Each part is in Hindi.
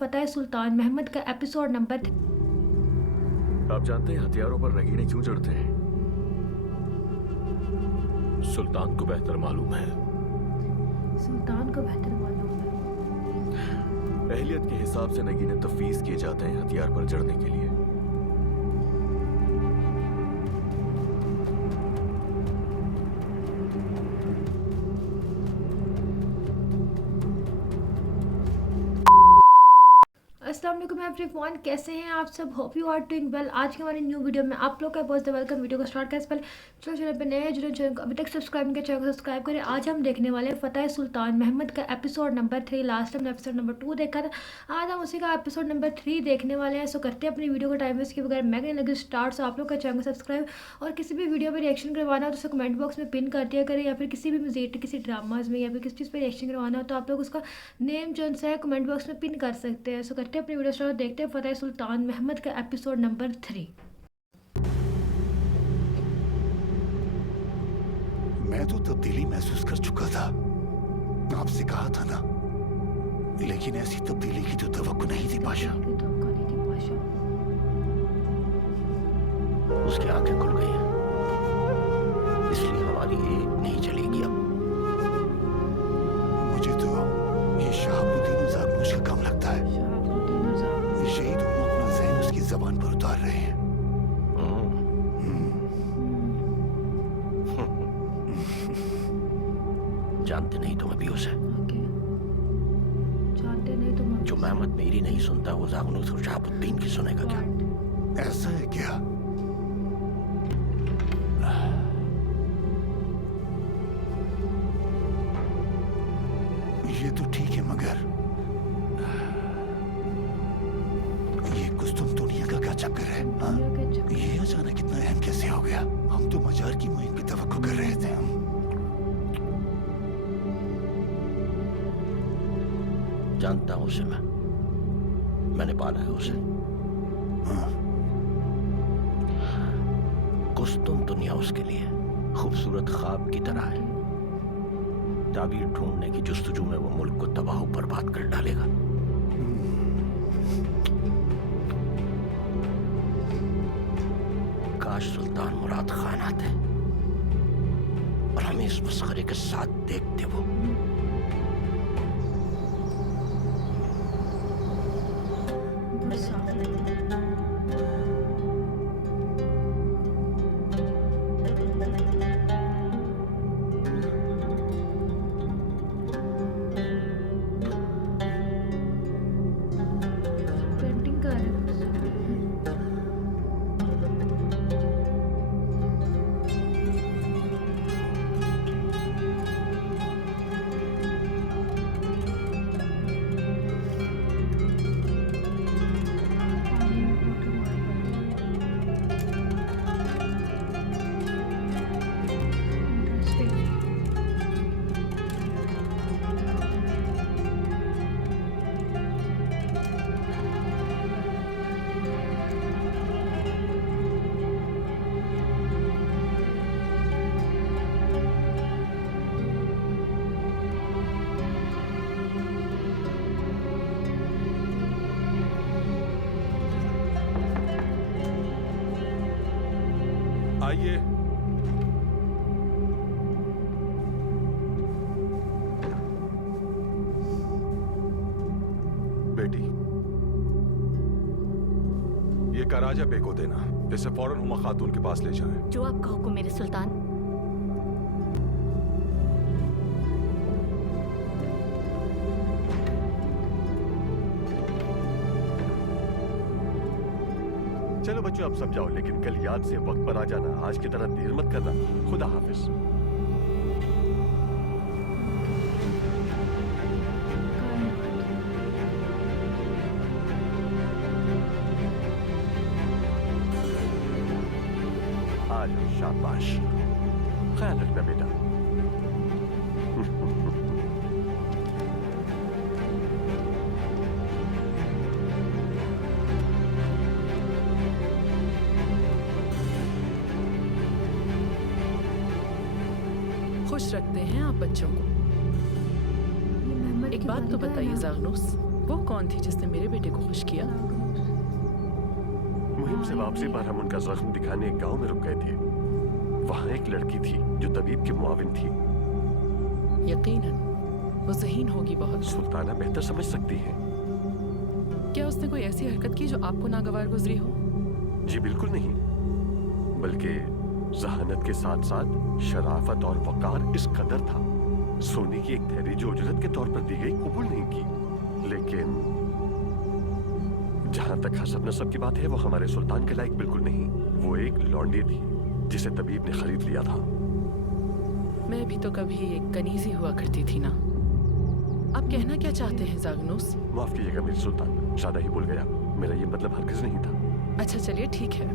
फतेह सुल्तान महमद का एपिसोड नंबर। आप जानते हैं हथियारों पर नगीने क्यों चढ़ते हैं? सुल्तान को बेहतर मालूम है। सुल्तान को बेहतर मालूम है। अहलियत के हिसाब से नगीने तफवीज किए जाते हैं हथियार पर चढ़ने के लिए। अस्सलाम वालेकुम एवरीवन, कैसे हैं आप सब? Hope you are doing well. आज के हमारे न्यू वीडियो में आप लोग का बहुत वेलकम। वीडियो को स्टार्ट करने से पहले जो चैनल पे नए हैं, जिन्होंने चैनल को अभी तक सब्सक्राइब नहीं किया, चैनल को सब्सक्राइब करें। आज हम देखने वाले हैं फतेह सुल्तान महमद का episode number 3। Last time episode number 2 देखा था, आज हम उसी का एपिसोड नंबर 3 देखने वाले हैं। सो करते हैं अपनी वीडियो को टाइम वेस्ट के बगैर। मैं कहने लगी स्टार्ट। सो आप लोग का चैनल को सब्सक्राइब और किसी भी वीडियो पर रिएक्शन करवाना हो तो उसे कमेंट बॉक्स में पिन कर दिया करें, या फिर किसी भी म्यूजिक किसी ड्रामाज में या फिर किसी चीज़ पर रिएक्शन करवाना हो तो आप लोग उसका नेम जो है कमेंट बॉक्स में पिन कर सकते हैं। सो करते हैं अपनी वीडियो स्टार्ट, देखते हैं फतेह सुल्तान महमद का एपिसोड नंबर 3। मैं तो तब्दीली महसूस कर चुका था, आपसे कहा था ना, लेकिन ऐसी तब्दीली की तो तवक्को नहीं थी पाशा। उसकी आंखें खुल गई हैं, इसलिए हमारी एक नहीं चलेगी अब। मुझे तो ये शहाबुद्दीन ज़ागनूश का काम लगता है। शहीद होना अपना ज़हन उसकी ज़बान पर उतार रहे हैं। जानते नहीं तुम अभी उसे। जानते नहीं तुम। जो महमद मेरी नहीं सुनता वो ज़ागनूस और शहाबुद्दीन की सुनेगा क्या? ऐसा है क्या? ये तो ठीक है, मगर ये कुछ दुनिया का क्या चक्कर है? हाँ? ये अचानक इतना अहम कैसे हो गया? हम तो मजार की मुहिम की तवक्को कर रहे थे। हम जानता हूं उसे, मैंने पाला है उसे। कुस्तुम दुनिया उसके लिए खूबसूरत ख्वाब की तरह है। ताबीर ढूंढने की जुस्तजू में वो मुल्क को तबाह बर्बाद कर डालेगा। काश सुल्तान मुराद खान आते और हमें इस मस्खरे के साथ देखते। वो पेंटिंग कर रहे हैं। आइए। बेटी, ये कराजा बे को देना। इसे फौरन हुमा खातून के पास ले जाएं। जो आपका हुक्म मेरे सुल्तान। चलो बच्चों, अब समझाओ, लेकिन कल याद से वक्त पर आ जाना। आज की तरह देर मत करना। खुदा हाफिज। आज शाबाश, ख्याल रखना बेटा। खुश रखते हैं आप बच्चों को। एक बात तो बताइए ज़ागनूस, वो कौन थी जिसने मेरे बेटे वापसी पर हम उनका जख्म दिखाने एक गांव में रुक गए थे। वहां एक लड़की थी जो तबीब की मुआविन थी। यकीनन वो ज़हीन होगी बहुत। सुल्ताना बेहतर समझ सकती है। क्या उसने कोई ऐसी हरकत की जो आपको नागवार गुजरी हो? जी बिल्कुल नहीं, बल्कि जहानत के साथ साथ शराफत और वकार इस कदर था। सोने की एक थैली जो उजरत के तौर पर दी गई कबूल नहीं की। लेकिन जहां तक हसब नसब की बात है, वो हमारे सुल्तान के लायक बिल्कुल नहीं। वो एक लौंडी थी जिसे तबीब ने खरीद लिया था। मैं भी तो कभी एक कनीजी हुआ करती थी ना। आप कहना क्या चाहते हैं जागनूस? माफ कीजिएगा मेरी सुल्तान, सादा ही बोल गया। मेरा ये मतलब हरगिज नहीं था। अच्छा चलिए ठीक है,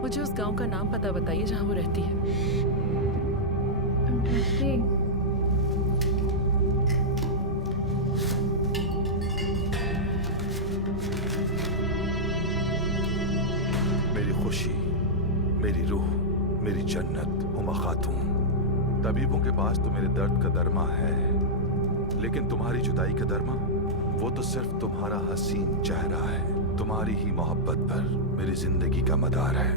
मुझे उस गांव का नाम पता बताइए जहां वो रहती है। इंटरेस्टिंग। मेरी खुशी, मेरी रूह, मेरी जन्नत, हुमा खातून। तबीबों के पास तो मेरे दर्द का दरमा है, लेकिन तुम्हारी जुदाई का दरमा, वो तो सिर्फ तुम्हारा हसीन चेहरा है। तुम्हारी ही मोहब्बत पर मेरी जिंदगी का मदार है।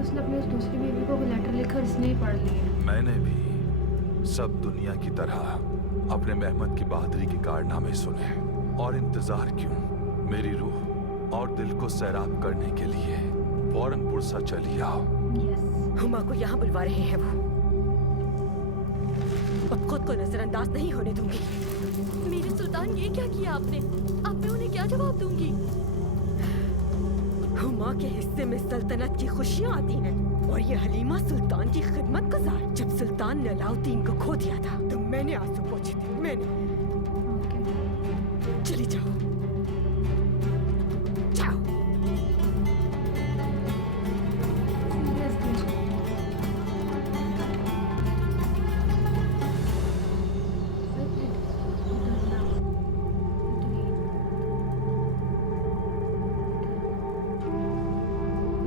उसने अपनी उस दूसरी बीवी को लेटर लिखा इसने ही पढ़ लिया। मैंने भी सब दुनिया की तरह अपने मेहमद की बहादुरी के कारनामे सुने। और इंतजार क्यों, मेरी रूह और दिल को सैराब करने के लिए फौरन पुरसा चली आओ। हुमा को यहाँ बुलवा रहे हैं वो। अब खुद को नजरअंदाज नहीं होने दूंगी। मेरे सुल्तान, ये क्या किया आपने? अब मैं उन्हें क्या जवाब दूंगी? हुमा के हिस्से में सल्तनत की खुशियाँ आती हैं और ये हलीमा सुल्तान की खिदमत गुजार। जब सुल्तान ने अलाउद्दीन को खो दिया था तो मैंने आंसू पोंछे थे। मैंने। चली जाओ, जाओ।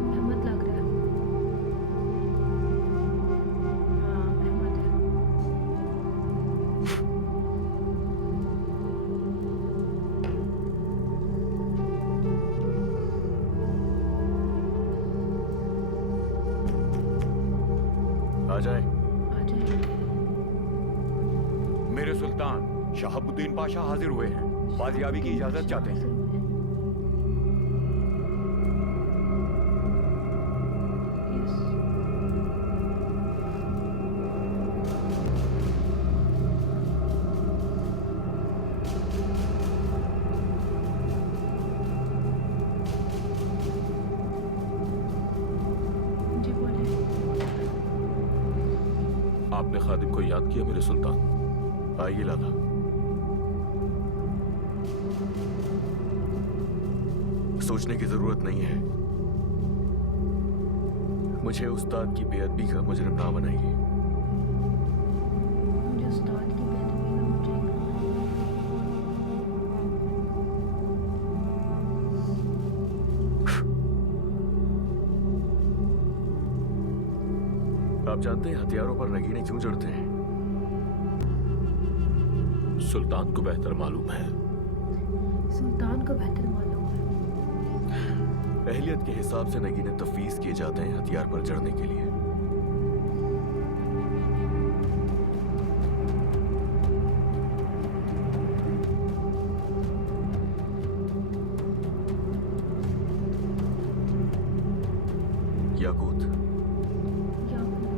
मेहमद लग रहा है। हाँ मेहमद है। आ जाए। आ जाए। मेरे सुल्तान शहाबुद्दीन पाशा हाजिर हुए हैं। बाजियाबी की इजाजत चाहते हैं। जी बोले। आपने खादिम को याद किया मेरे सुल्तान? आइए लाला। सोचने की जरूरत नहीं है। मुझे उस्ताद की बेअदबी का मुजरिम ना बनाइए। मुझे उस्ताद की बेअदबी का मुझे आप जानते हैं हथियारों पर नगीने क्यों चढ़ते हैं? सुल्तान को बेहतर मालूम है। सुल्तान को बेहतर मालूम है। अहलियत के हिसाब से नगीने तफवीज किए जाते हैं हथियार पर चढ़ने के लिए। याकूत, याकूत।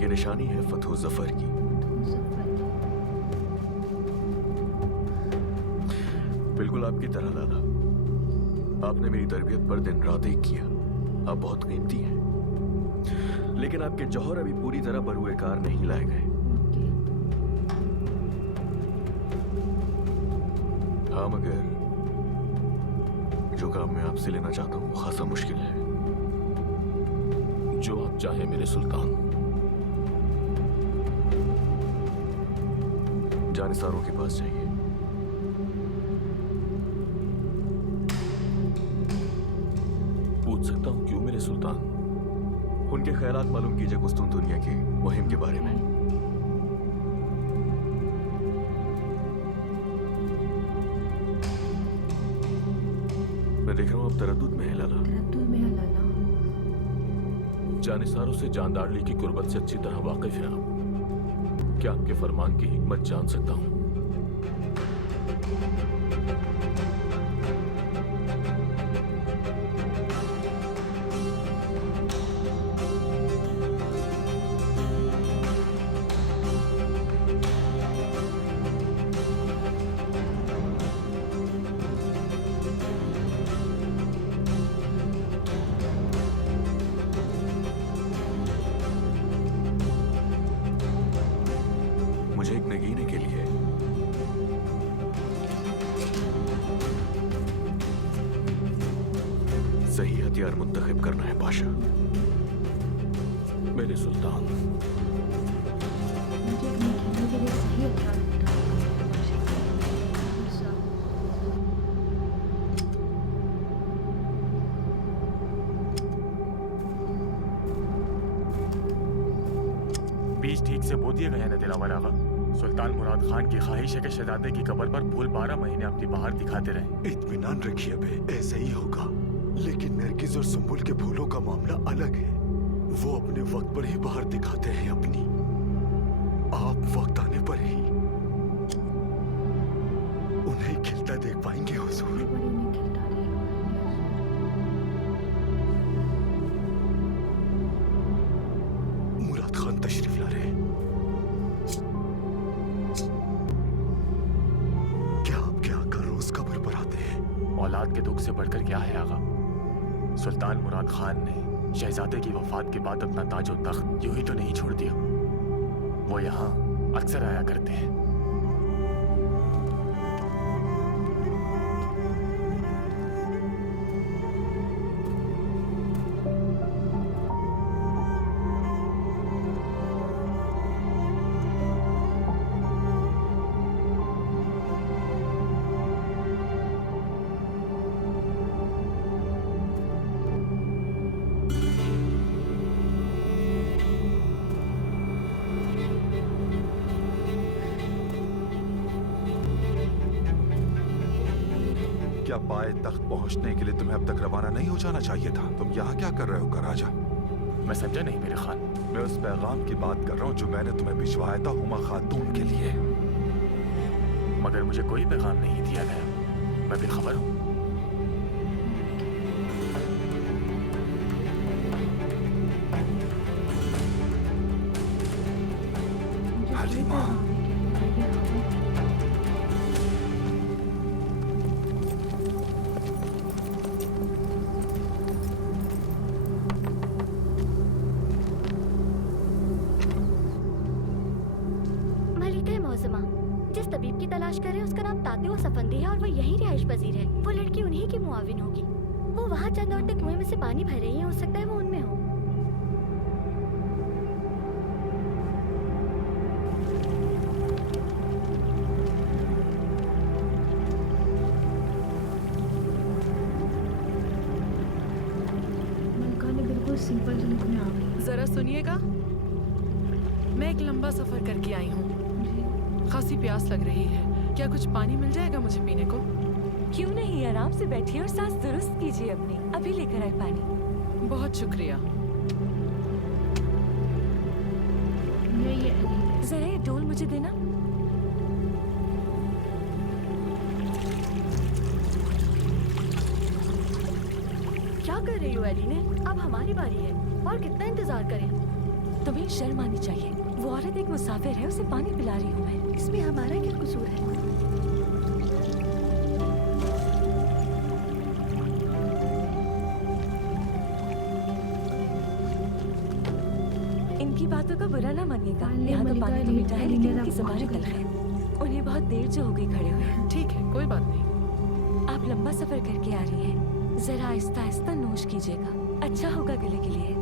ये निशानी है फतह जफर की। मुजफ्फर। बिल्कुल आपकी तरह लाला। आपने मेरी तरबियत पर दिन रात एक किया। आप बहुत कीमती हैं, लेकिन आपके जौहर अभी पूरी तरह बरूए कार नहीं लाए गए। हाँ, मगर जो काम मैं आपसे लेना चाहता हूँ वो खासा मुश्किल है। जो आप चाहें मेरे सुल्तान। जानिसारों के पास जाइए। पूछ सकता हूँ क्यों मेरे सुल्तान? उनके ख्यालात मालूम कीजिए कुस्तुन दुनिया की मुहिम के बारे में। मैं देख रहा हूँ आप तरद्दुद में है लाला। तरद्दुद में है लाला। जानिसारों से जानदारली की कुर्बत से अच्छी तरह वाकिफ हैं आप। क्या आपके फरमान की हिकमत जान सकता हूँ? मुझे एक नगीने के लिए सही हथियार मुंतखब करना है बादशाह। मेरे सुल्तान, मुझे एक नगीने के लिए सही हथियार अच्छा। बीज ठीक से बो दिए गए हैं ना दिलावर आगा। सुल्तान मुराद खान की ख्वाहिश है कि शहजादे की कब्र पर फूल 12 महीने अपनी बहार दिखाते रहे। इत्मीनान रखिए बे, ऐसे ही होगा। लेकिन नरगिस और सुंबुल के फूलों का मामला अलग है। वो अपने वक्त पर ही बहार दिखाते हैं अपनी। आप वक्त आने पर ही उन्हें खिलता देख पाएंगे हुजूर। मुराद खान तशरीफ ला रहे हैं। क्या आपके आका रोज कब्र पर आते हैं? औलाद के दुख से बढ़कर क्या है आगा। सुल्तान मुराद खान ने शहजादे की वफात के बाद अपना ताजो तख्त यूं ही तो नहीं छोड़ दिया। वो यहाँ अक्सर आया करते हैं। क्या पाए तख्त पहुंचने के लिए तुम्हें अब तक रवाना नहीं हो जाना चाहिए था? तुम यहाँ क्या कर रहे हो कराजा? मैं समझा नहीं मेरे खान। मैं उस पैगाम की बात कर रहा हूँ जो मैंने तुम्हें भिजवाया था हुमा खातून के लिए। मगर मुझे कोई पैगाम नहीं दिया गया। मैं बेखबर हूँ। हलीमा, मलिका मौजमा, जिस तबीब की तलाश कर रहे हैं उसका नाम तातिया सफंदी है और वो यहीं रिहाइश पजीर है। वो लड़की उन्हीं की मुआविन होगी। वो वहाँ चंद औरतें कुएं में से पानी भर रही हैं। हो सकता है वो उनमें हो। मलका ने बिल्कुल सिंपल से लिखने आ गई। जरा सुनिएगा, मैं एक लंबा सफर करके आई हूँ। खासी प्यास लग रही है। क्या कुछ पानी मिल जाएगा मुझे पीने को? क्यों नहीं, आराम से बैठिए और सांस दुरुस्त कीजिए अपनी। अभी लेकर आए पानी। बहुत शुक्रिया। ये जरा ये डोल मुझे देना। क्या कर रही हो एलिने? अब हमारी बारी है और कितना इंतजार करें? तुम्हें शर्म आनी चाहिए। वो औरत एक मुसाफिर है, उसे पानी पिला रही हूँ मैं। इसमें हमारा क्या कसूर है? इनकी बातों का बुरा ना मानिएगा। पानी यहाँ तो मलिका पानी तो मीठा है, एलिना लेकिन इनकी पहुंच ज़बानें गई तल्ख है। उन्हें बहुत देर जो हो गई खड़े हुए। ठीक है, कोई बात नहीं। आप लंबा सफर करके आ रही हैं। जरा आहिस्ता आहिस्ता नोश कीजिएगा, अच्छा होगा गले के लिए।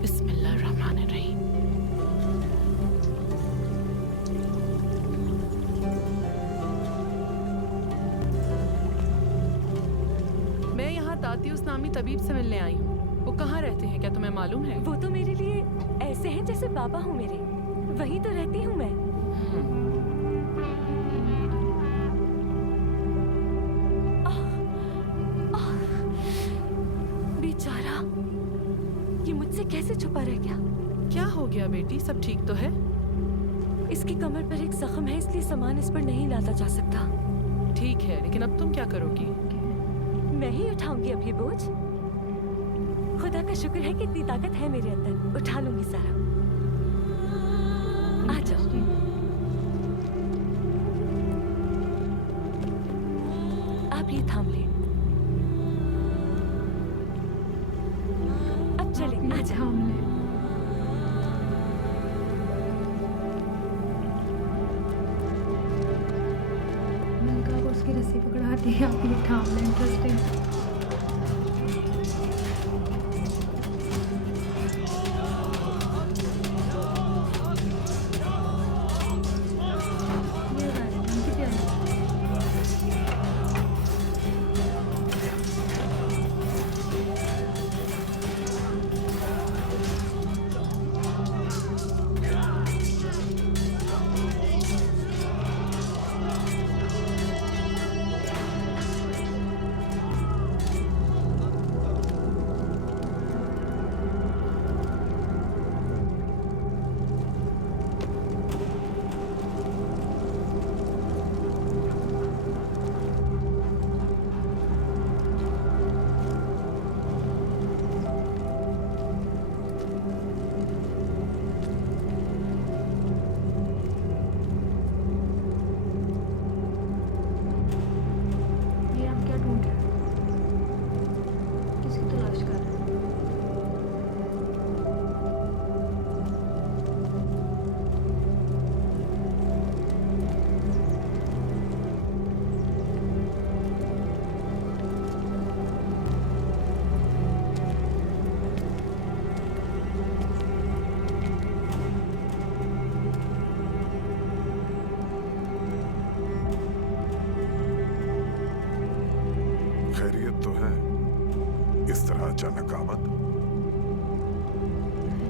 बिस्मिल्लाहिर्रहमानिर्रहीम। मैं यहाँ तातियुस नामी तबीब से मिलने आई हूँ। वो कहाँ रहते हैं, क्या तुम्हें मालूम है? वो तो मेरे लिए ऐसे हैं जैसे बाबा हूँ मेरे। वहीं तो रहती हूँ मैं। छुपा रहे क्या? क्या हो गया बेटी, सब ठीक तो है? इसकी कमर पर एक जख्म है, इसलिए सामान इस पर नहीं लादा जा सकता। ठीक है, लेकिन अब तुम क्या करोगी? मैं ही उठाऊंगी अब ये बोझ। खुदा का शुक्र है कि इतनी ताकत है मेरे अंदर, उठा लूंगी सारा। आ जाओ। आप ये थाम ले। अब चले, आ जाओ। हमने मैंने कहा वो उसकी रस्सी पकड़ाती है, आप ये थाम लें। इंटरेस्टिंग। ये आप क्या ढूंढ रहे हैं? किसकी तलाश कर रहे हैं? खैरियत तो है? इस तरह अचानक आमद?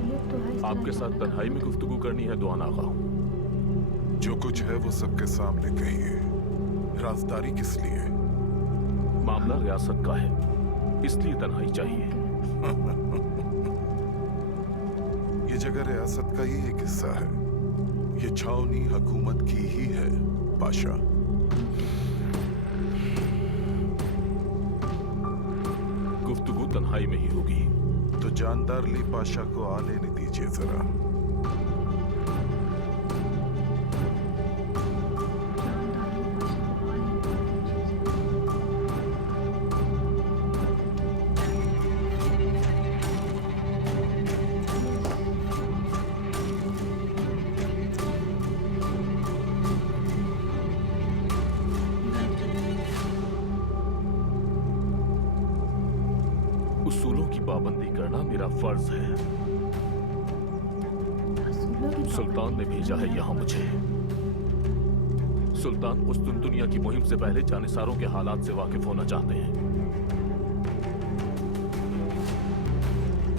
ये तो है, इस तरह आपके का साथ लगा। तन्हाई में गुफ्तगू करनी है दुआन आगा। जो कुछ है वो सबके सामने कहिए। राजदारी किस लिए? मामला रियासत का है, इसलिए तन्हाई चाहिए। ये जगह रियासत का ही एक हिस्सा है। ये छावनी हुकूमत की ही है, पाशा। गुफ्तगू तन्हाई में ही होगी। तो जानदार ली पाशा को आने नहीं दीजिए जरा। उसूलों की पाबंदी करना मेरा फर्ज है। रसूलों की सुल्तान ने भेजा है यहाँ मुझे। सुल्तान कुस्तुन दुनिया की मुहिम से पहले जानिसारों के हालात से वाकिफ होना चाहते हैं।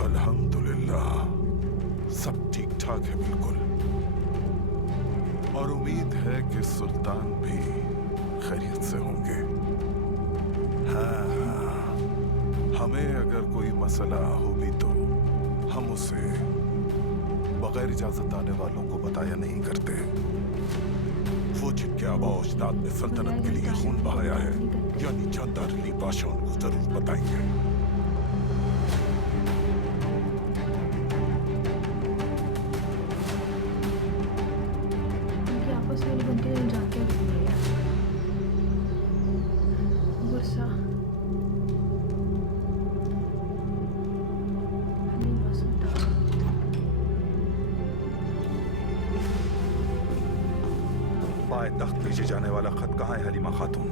अल्हम्दुलिल्लाह, सब ठीक ठाक है बिल्कुल। और उम्मीद है कि सुल्तान भी खैरियत से होंगे। हाँ, हमें अगर कोई मसला हो भी तो हम उसे बगैर इजाजत आने वालों को बताया नहीं करते। वो जिनके आबा अजदाद ने सल्तनत के लिए खून बहाया है, यानी जानदार अली पाशा, उनको जरूर बताएंगे। उनकी आपस में नहीं बनती, तो जाके गुस्सा हलीमा सुल्तान। पाए तख्त भेजे जाने वाला खत कहाँ है हलीमा खातून?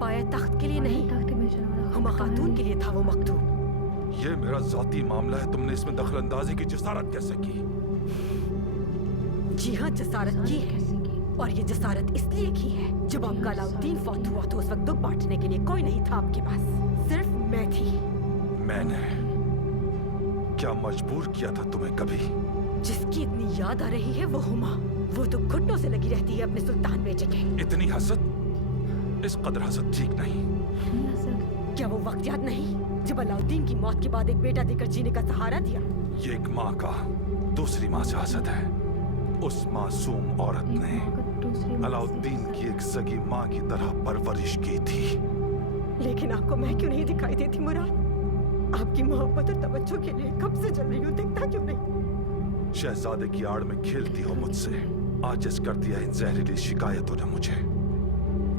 पाया तख्त के लिए नहीं, तख्त भेजने वाला हुमा खातून के लिए था वो मकतूब। ये मेरा जाती मामला है, तुमने इसमें दखल अंदाजी की जसारत कैसे की? जी हाँ, जसारत की है। कैसे की? और ये जसारत इसलिए की है, जब आपका अलाउद्दीन फौत हुआ तो उस वक्त दुख बांटने के लिए कोई नहीं था आपके पास, सिर्फ मैं थी। मैंने क्या मजबूर किया था तुम्हें कभी? जिसकी इतनी याद आ रही है वो हुमा, वो तो घुटनों से लगी रहती है अपने सुल्तान बेटे के। इतनी हसद? इस कदर हसद ठीक नहीं। नहीं हसद। क्या वो वक्त याद नहीं जब अलाउद्दीन की मौत के बाद एक बेटा देकर जीने का सहारा दिया। ये एक माँ का दूसरी माँ से हसद है। उस मासूम औरत ने अलाउद्दीन की एक सगी माँ की तरह परवरिश की थी। लेकिन आपको मैं क्यों नहीं दिखाई देती मुराद? आपकी मोहब्बत और तवज्जो के लिए कब से जल रही हूँ, दिखता क्यों नहीं? शहजादे की आड़ में खेलती हो मुझसे। आजिज़ कर दिया इन जहरीली शिकायतों ने मुझे।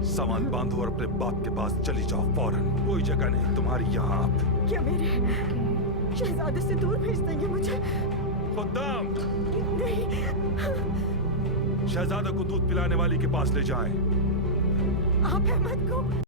सामान बांधो और अपने बाप के पास चली जाओ फौरन। कोई जगह नहीं तुम्हारी यहाँ अब। क्या मेरे शहजादे से दूर भेज देंगे मुझे? खुद्दाम, नहीं। शहजादा को दूध पिलाने वाली के पास ले जाएं। आप अहमद को